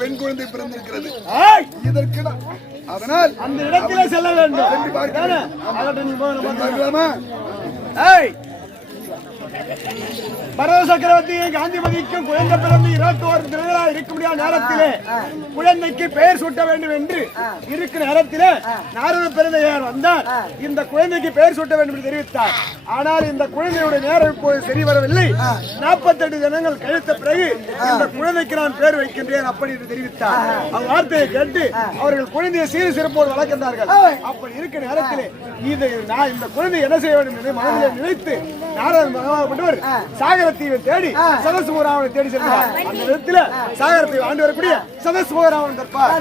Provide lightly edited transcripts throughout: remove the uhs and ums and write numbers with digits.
பெண் குழந்தை பிறந்திருக்கிறது. இதற்கு அதனால் அந்த இடத்திலே செல்ல வேண்டும். பரத சக்கரவர்த்தியும் காந்திமதிக்கும் குழந்தை பிறந்து 21 தினங்களாக இருக்க முடியாத நேரத்திலே குழந்தைக்கு பெயர் சூட்ட வேண்டும் என்று இருக்கிற நேரத்திலே நாரத பிறந்தையார் வந்தார். இந்த குழந்தைக்கு பெயர் சூட்ட வேண்டும் என்று தெரிவித்தார். ஆனால் இந்த குழந்தையுடைய நேரம் இப்போது சரி வரவில்லை. 48 தினங்கள் கழித்த பிறகு இந்த குழந்தைக்கு நான் பெயர் வைக்கின்றேன் அப்படி என்று தெரிவித்தார். அந்த வார்த்தையை கேட்டு அவர்கள் குழந்தையை சீர சிறப்போடு வளர்க்கின்றார்கள். அப்படி இருக்கிற நேரத்திலே இந்த குழந்தை என்ன செய்ய வேண்டும் என்று மனதில் நினைத்து நாரத மகாபட்டவர் சாகரத்தீவை தேடி சதசுமராவனை தேடி சென்றார். அந்த விதத்தில் சாகரத்தை ஆண்டு வரக்கூடிய சதசுமராவன் தற்பார்.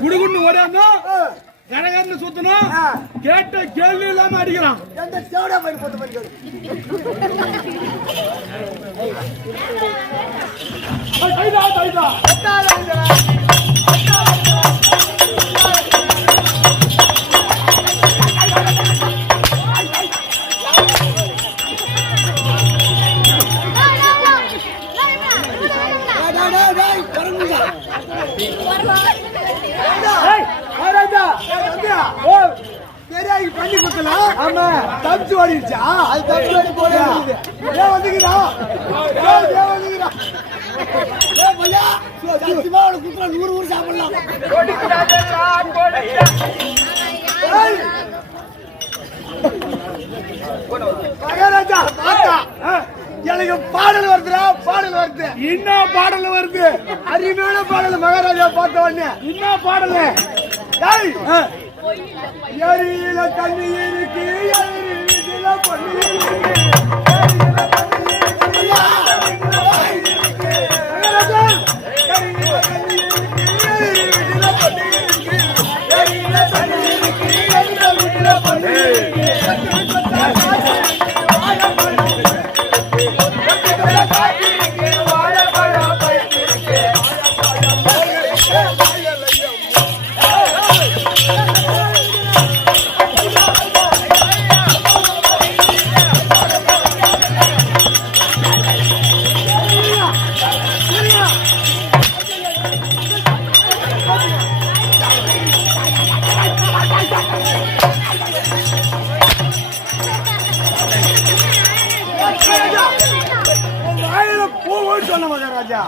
குடுகுண்டு ஓடாந்தோ கனகன்னு சுத்தணும் கேட்ட கேள்வி இல்லாம அடிக்கிறான் பண்ணி கொடுக்கலாம். ஆமா தப்பிச்சு ஓடிடுச்சா? அது தப்பிச்சு ஓடி போல ஏன் வந்துக்கிறா? ஏன் வந்துக்கிறா? ஏ பையா சத்தியமா ஒரு குத்துற 100 ஊர் சாப்பிடலாம். மகாராஜா பாத்தா எனக்கு பாடல் வருதுடா, பாடல் வருது. என்ன பாடல் வருது? அருமையான பாடல் மகாராஜா பார்த்த உடனே. என்ன பாடல்? எரியில தண்ணி இருக்கு, எரியில பண்ணி இருக்கு, எரியில தண்ணி இருக்கு, எரியில தண்ணி இருக்கு, எரியில தண்ணி இருக்கு, எரியில பண்ணி மகாராஜா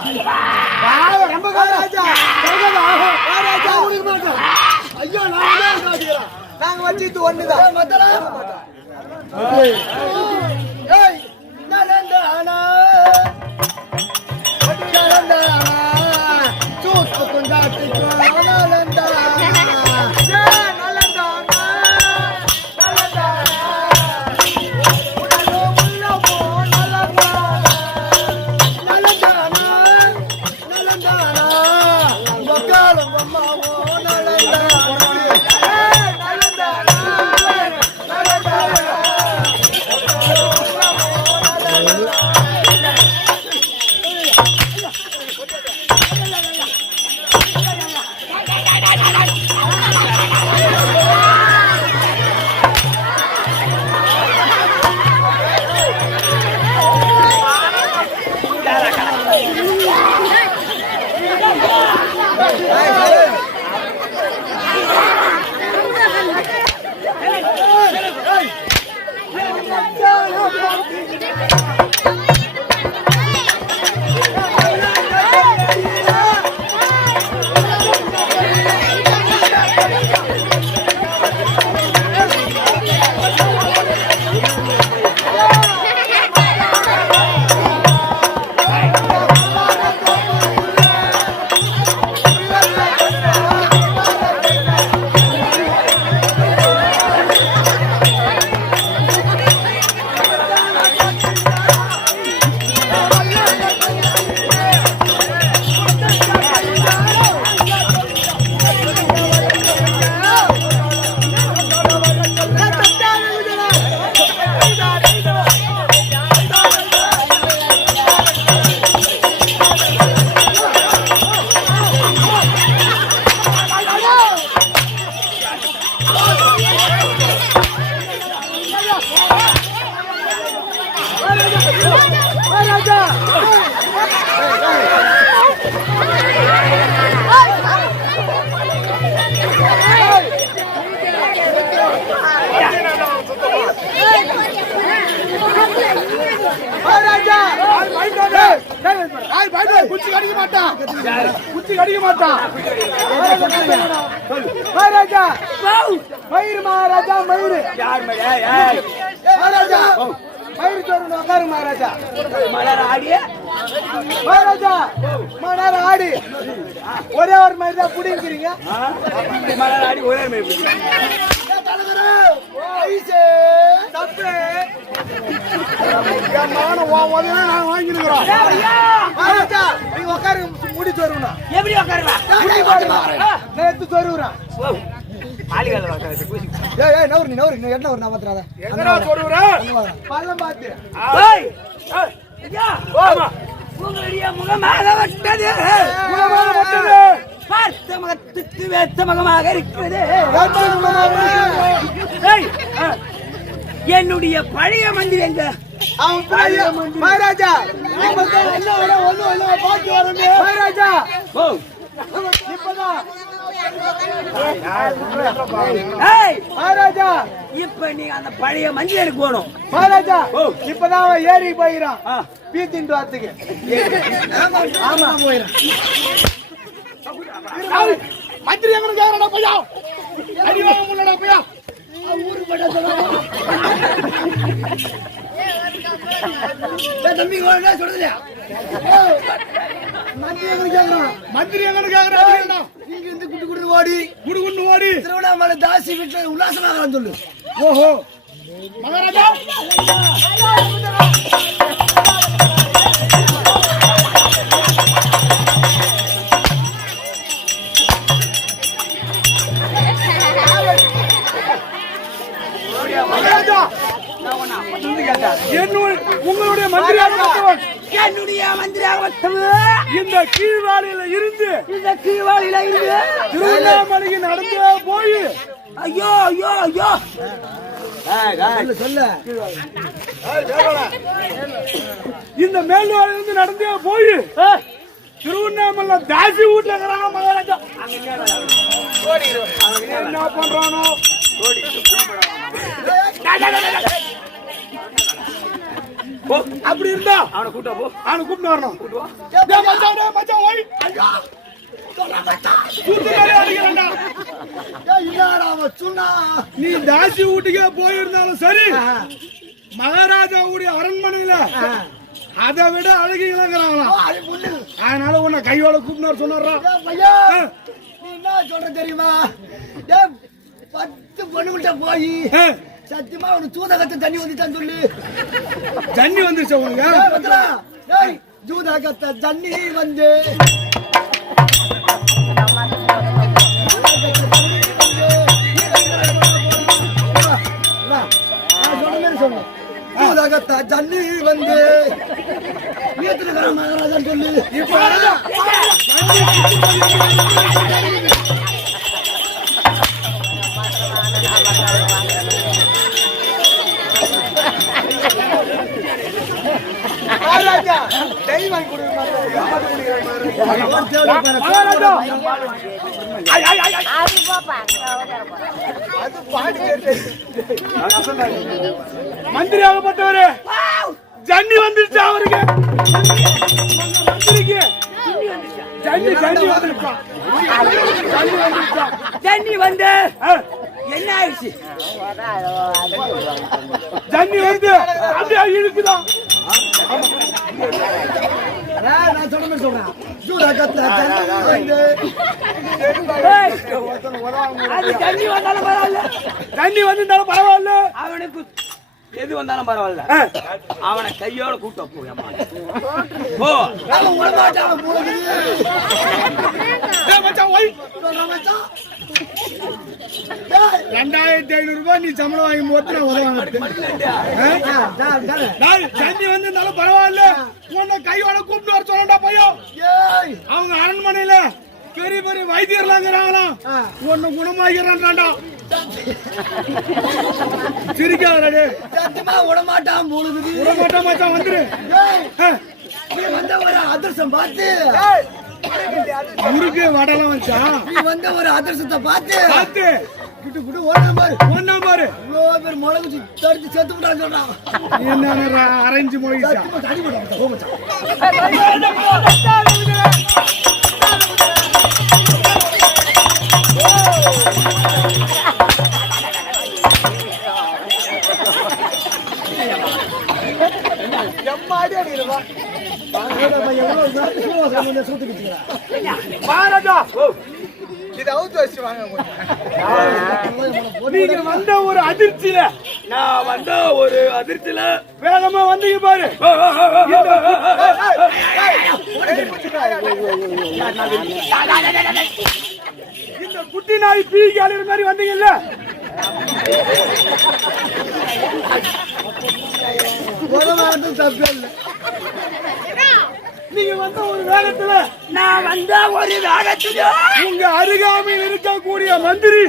ரொம்ப ராஜா ஐயோ நாங்க வச்சுட்டு ஒண்ணுதான் சூத்து கொண்டாட்டிக்கு குச்சி கடிக்க மாட்டான், குச்சி கடிக்க மாட்டான். மயிறு மகாராஜா மயிறு யார் மயிறு? மகாராஜா மயிறு சோறு உட்காரு மகாராஜா. மலர் ஆடிய மகாராஜா மலர் ஆடி ஒரே ஒரு மாதிரி தான் புடிங்கிறீங்க. மலர் ஆடி ஒரே மாதிரி முடி சொருவா எப்படி உட்காருவா? நேத்து சொருவுறான். மாளிகால உட்காரு. நவரு நவரு என்ன ஒரு நாமத்திராத எங்கடா சொல்லுறா? பள்ளம் பார்த்து உங்களுடைய முகமாக வட்டது பார்த்த முகத்துக்கு வேத்த முகமாக இருக்கிறது. என்னுடைய பழைய மந்திரி எங்க? மகாராஜா மகாராஜா மகாராஜா இப்ப நீங்க அந்த பழைய மந்திரிக்கு போகணும். மகாராஜா இப்பதான் அவன் ஏறி போயிடான் பீத்தின் வாத்துக்கு. ஆமா போயிடான். மந்திரி எங்க கேக்குறடா பையா? அடிவாங்க முன்னடா பையா. ஊரு பட தம்பி சொல்லுங்க. மந்திரி எங்க கேக்குறா? இங்க இருந்து குட்டு குட்டு ஓடி குடுகுண்டு ஓடி திருவண்ணாமலை தாசி வீட்டுல உல்லாசமாக சொல்லு. ஓஹோ மகாராஜா மகாராஜா உங்களுடைய மந்திரியாக என்னுடைய மந்திரியாக வந்தவன் இந்த கீழ்வாளியில இருந்து இந்த கீழ்வாளியில இருந்து திருவண்ணாமலைக்கு நடந்து போய் ஐயோ ஐயோ ஐயோ சொல்ல இந்த மேல்வாளிலிருந்து நடந்தே போய் திருவண்ணாமலை தாசி வீட்டுல இருக்கிறாங்க மகாராஜா. என்ன பண்றானோ அப்படி இருந்தா அவனை கூட்ட போ. அவனை கூப்பிட்டு வரணும். மச்சான் ஓய் நீ தாசி வீட்டுக்கே போயிருந்தாலும் சரி மகாராஜாவுடைய அரண்மனையில அதை விட அழகிங்களாங்கிறாங்களாம். அதனால உன்னை கையோட கூப்பிட்டு சொன்னாரா? என்ன சொல்ற தெரியுமா? 10 பொண்ணுகிட்ட போய் சத்தியமா உனக்கு சூதகத்தை தண்ணி வந்துட்டான்னு சொல்லு. தண்ணி வந்துருச்சு உனக்கு? ஜூதகத்தை தண்ணி வந்து ஜூதகத்தை தண்ணி வந்து மகாராஜா சொல்லு. மந்திரி ஆகப்பட்டவரு ஜன்னி வந்துருச்சு அவருக்கு. மந்திரிக்கு ஜன்னி வந்துருச்சா? தண்ணி வந்து என்ன ஆயிடுச்சு? ஜன்னி வந்து அப்படியே இழுக்குதான். நான் சொல்ற மாதிரி சொல்றேன். ஜூதகத்தை தண்ணி வந்து அது தண்ணி வந்தாலும் பரவாயில்ல, தண்ணி வந்திருந்தாலும் பரவாயில்ல, அவனுக்கு எது வந்தாலும் பரவாயில்ல, அவனை கையோட கூட்ட போ. 2500 ரூபாய் நீ சம்பளம் வாங்கி போட்டு தண்ணி வந்திருந்தாலும் பரவாயில்ல, உன்னை கையோட கூப்பிட்டு வர சொல்லண்டா பையன். அவங்க அரண்மனையில பெரிய பெரிய வைத்தியர்லாங்கிறாங்களாம், உன்னை குணமாகிறான்டா. சிரிக்காதே, விடமாட்டான் பொழுது விடமாட்டான் மச்சான், வந்துரு. வந்த ஒரு அதிர்ஷ்டம் பார்த்து முருகு வடலாம் வச்சா நீ வந்த ஒரு அதிர்ஷ்டத்தை பார்த்து பார்த்து கிட்டு கிட்டு ஒண்ணாம் பாரு இவ்வளோ பேர் மிளகு தடுத்து செத்து விட்டான்னு சொல்றான். என்ன அரைஞ்சு போயிடுச்சா? தனி போட்டான். எம்மாடி அடிக்கிறவா மகாராஜா இதை அவுத்து வச்சு வாங்க நீங்க வந்த ஒரு அதிர்ச்சியில நான் வந்த ஒரு அதிர்ச்சியில வேகமா வந்தீங்க பாரு. இந்த குட்டி நாய் பீக்கி அழுகிற மாதிரி வந்தீங்கல்ல, நீங்க வந்த ஒரு வேகத்துல நான் வந்த ஒரு வேகத்துல உங்க அருகாமையில் இருக்கக்கூடிய மந்திரி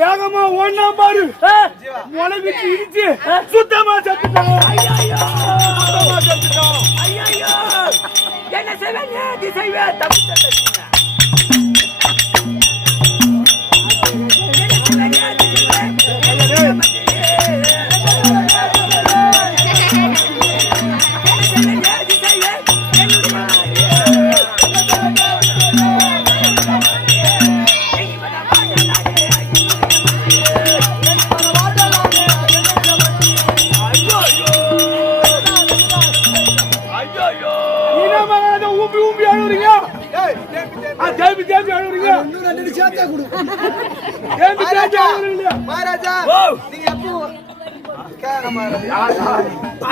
வேகமா ஒன்னா பாரு, முளைவிட்டு இடிச்சு சுத்தமா செத்துட்டான். சுத்தமா செத்துட்டான். ஐயோ என்ன செய்வேன் திசைவே தப்பு ஊம்பி ஊம்பி அழுறீங்க, தேம்பி தேம்பி அழுறீங்க, தேம்பி தேம்பி அழுறீங்க. மகாராஜா நீங்க எப்போ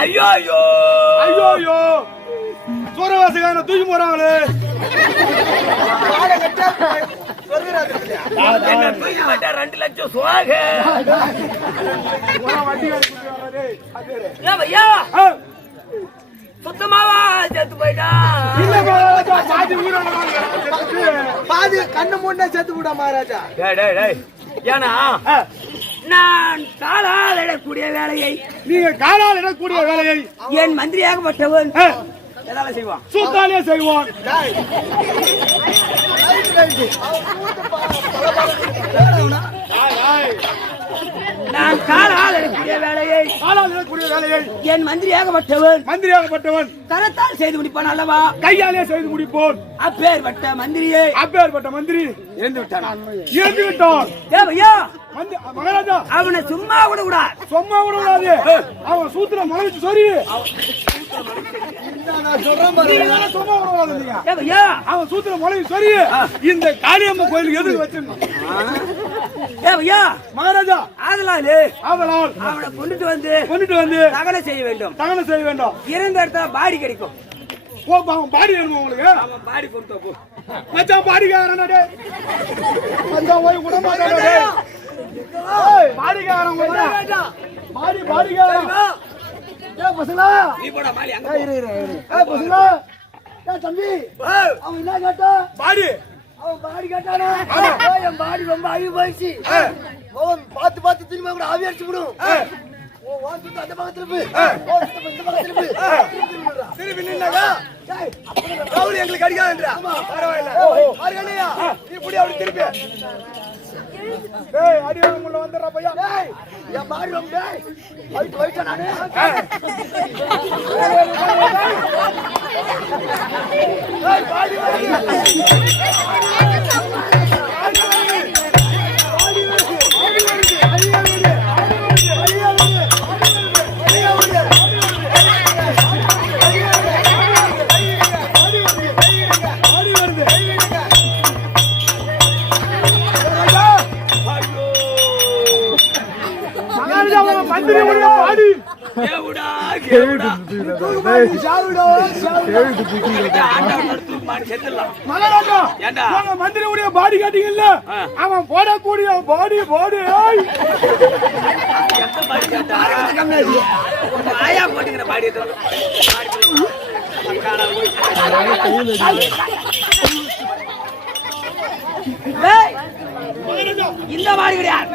ஐயோ ஐயோ ஐயோ சூரவாசகான தூக்கி போறாங்களே. என்ன தூக்கி மாட்டா 2 லட்சம் சுவாக ஐயா சுத்தமாவா செத்து போயிட்டா. பாதி கண்ணு மூணு செத்து விட மகாராஜா. ஏன்னா நான் காலால் இடக்கூடிய வேலையை நீங்க காலால் இடக்கூடிய வேலையை என் மந்திரியாகப்பட்டவன் எதால செய்வான், சூத்தாலே செய்வான். நான் காலால் இடக்கூடிய வேலையை என் மந்திரியாகப்பட்டவன் கரத்தால் செய்து முடிப்பான் அல்லவா, கையாலே செய்து முடிப்போன். அப்பேற்பட்ட மந்திரி இருந்து விட்டான். மகாராஜா அவனை சும்மா விட கூடாது. அவன் சூத்திர மலைச்சு சொல்லி அவன் சூத்திர மலைச்சு சொல்லி இந்த காளியம்மன் கோயிலுக்கு எதுக்கு வச்சிருந்தான் மகாராஜா. ஆதலால் அவனை கொண்டுட்டு வந்து தகனம் செய்ய வேண்டும். இறந்த இடத்துல பாடி கிடைக்கும். பாடி வேணுமா உங்களுக்கு? அவன் பாடி கொண்டு போ மச்சான், பாடிக்காரன் போய் விட மாட்டான். பாடிக்காரன் பாடிக்காரன் நீ போடா மாலி அங்க தம்பி அவன் என்ன கேட்டா பாடி அவன் பாடி கேட்டானா என் பாடி ரொம்ப அழிவு போயிடுச்சு. பார்த்து பார்த்து திரும்ப கூட ஆவி அடிச்சு விடும். அந்த பக்கத்துல திருப்பி நின்னாக்கா எங்களுக்கு அடிக்காதுன்றா. பரவாயில்ல இப்படி அப்படி திருப்பி அடிவாங்க வந்துடுறா பையா. என் பாடி ரொம்ப வயிற்று நானு பாடி மந்திரி பாடி மந்திரி பாடி காட்டீங்கல்ல, அவன் போடக்கூடிய பாடி பாடி போட்டுக்கிற பாடி இந்த பாடி கிடையாது,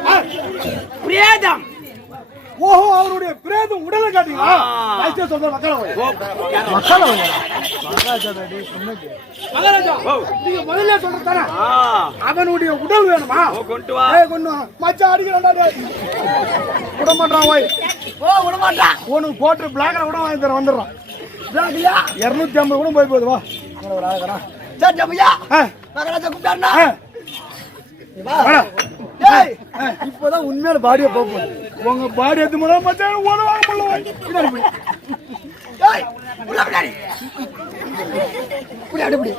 பிரேதம். ஓஹோ, அவருடைய பிரேதம் உடலை காட்டீங்களா? மகாராஜா நீங்க முதல்ல சொல்றதானே அவனுடைய உடல் வேணுமா? கொண்டு வா. மச்சான் அடிக்கிறான்டா, விட மாட்டான். விட மாட்டான். உனக்கு போட்டு பிளாக்ல கூட வாங்கி தர வந்துடுறான். 250 கூட போய் போகுது. வா மகாராஜா கூப்பிட்டாருன்னா இப்பதான் உண்மையான பாடியை போக உங்க பாடி எடுத்து முறை மச்சான் ஓட வாங்க முடியல. ஏய் உள்ள பின்னாடி புடி அடி புடி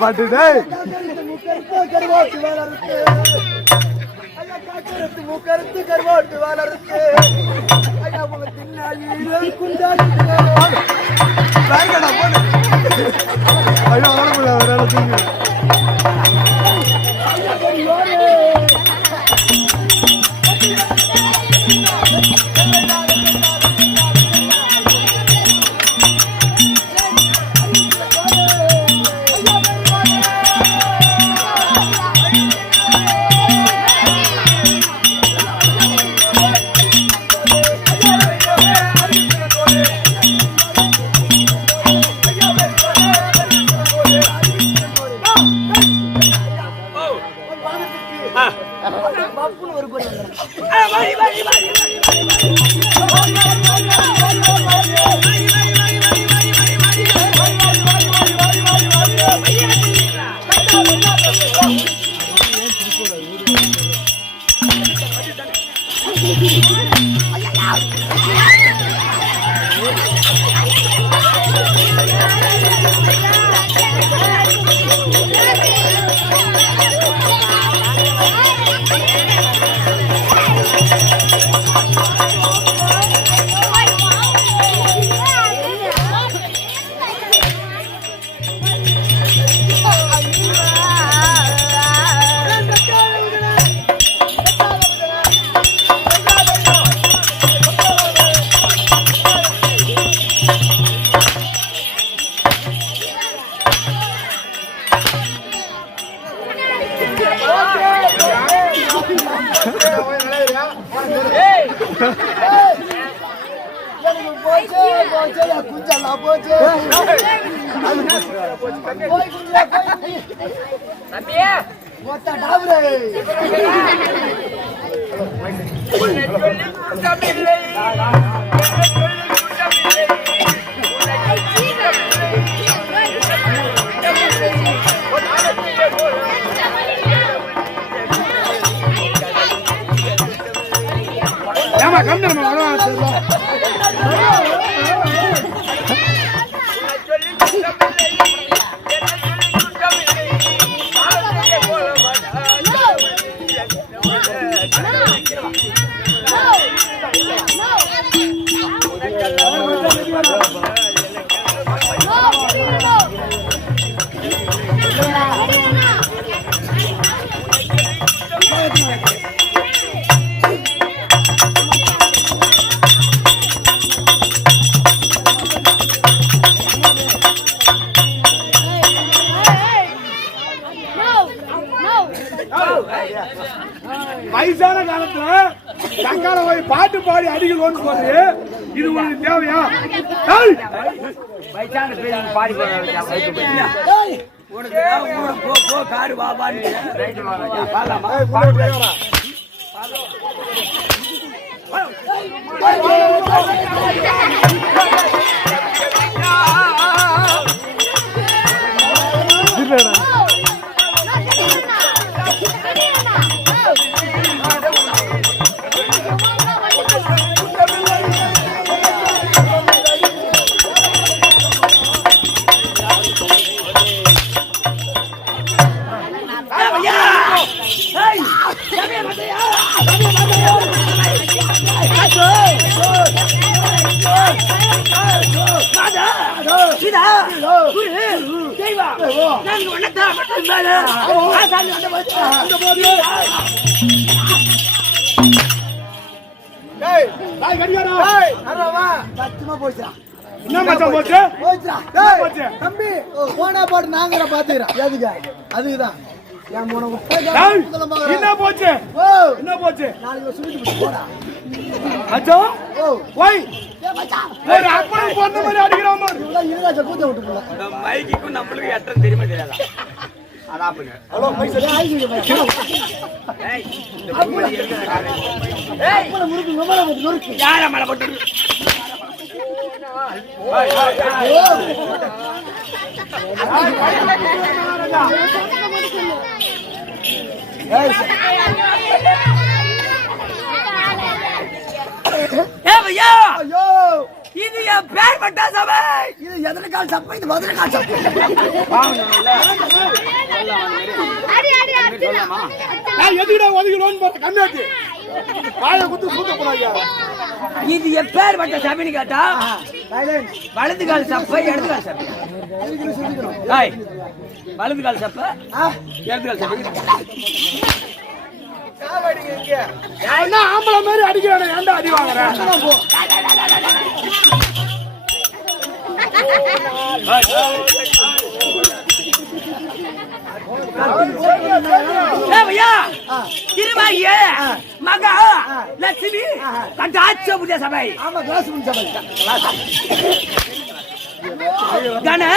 பாட்டு டேய் மூக்கருத்து கருவாட்டு வளர்த்து வயசான காலத்துல சங்கார போய் பாட்டு பாடி அடிகள் ஒன்று போது இது உனக்கு தேவையா? பாடி உனக்கு காடு பாபான்னு தம்பி போனா போட்டு நாங்க பாத்துக்கிறோம். அதுக்குதான் என்ன போச்சு என்ன போச்சு? நாளைக்கு சொல்லிட்டு போடா. அச்சோ ஓய் ஒரு அப்பறம் போன மாதிரி அடிக்குறான் பாரு. இவங்க இருங்க கூத்த விட்டு போல. மைக்குக்கு நம்மளுக்கு எட்டம் தெரியுமா தெரியாதா? ஹலோ மைசூர் யார மலை போட்டு ஐயோ இது என் பேர் பட்டா சபை. இது எதற்கால் சப்பை இது மதுரைக்கால் சப்பை எதுக்கிட்ட ஒதுக்கணும்னு பார்த்த கம்மியாச்சு வாயை குத்து சூத்த போறாங்க இது என் பேர் பட்ட சபைன்னு கேட்டா வலது கால் சப்பை இடது கால் சப்பை. வலது கால் சப்பை இடது கால் சப்பை. ஆம்பளை மாதிரி அடிக்கிறானே ஏன்டா அடி வாங்குறேன் திருமாய மகா லட்சுமி கண்டாட்ச புதிய சபை. ஆமா கிளாஸ் சபை தானே